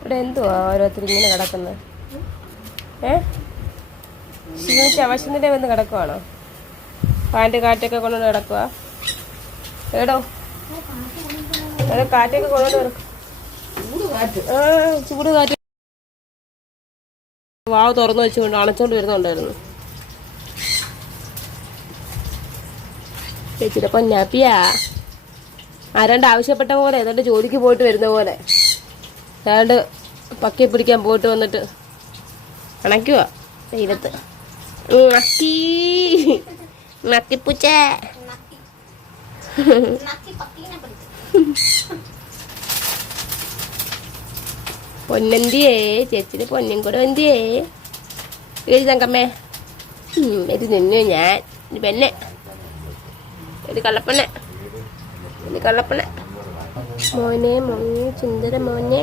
ഇവിടെ എന്തുവാ ഓരോരുത്തർ ഇങ്ങനെ കിടക്കുന്നത്? ക്ഷീണിച്ച് അവശനില വന്ന് കിടക്കുവാണോ? പാൻ്റെ കാറ്റൊക്കെ കൊണ്ടുകൊണ്ട് കിടക്കുക. എടോ കാറ്റൊക്കെ കൊണ്ടുകൊണ്ട് കിടക്കും. ചൂട് കാറ്റ് വാവ് തുറന്നു വെച്ചുകൊണ്ട് അണച്ചോണ്ട് വരുന്നുണ്ടായിരുന്നു. ചേച്ചിയുടെ പൊന്നാപ്പിയാ ആരാണ്ട് ആവശ്യപ്പെട്ട പോലെ ഏതാണ്ട് ജോലിക്ക് പോയിട്ട് വരുന്ന പോലെ ഏതാണ്ട് പക്കി പിടിക്കാൻ പോയിട്ട് വന്നിട്ട് അണയ്ക്കുക വെയിലത്ത്. നക്കിപ്പൂച്ച പൊന്നെന്തിയേ ചേച്ചിന് പൊന്നും കൂടെ എന്തിയേ ഏഴ് തങ്കമ്മേ ഇത് നിന്നു ഞാൻ ഇത് പെണ്ണെ ഇത് കള്ളപ്പണ്ണെ ഇത് കള്ളപ്പണ്ണെ മോനെ മോനെ സുന്ദര മോനെ.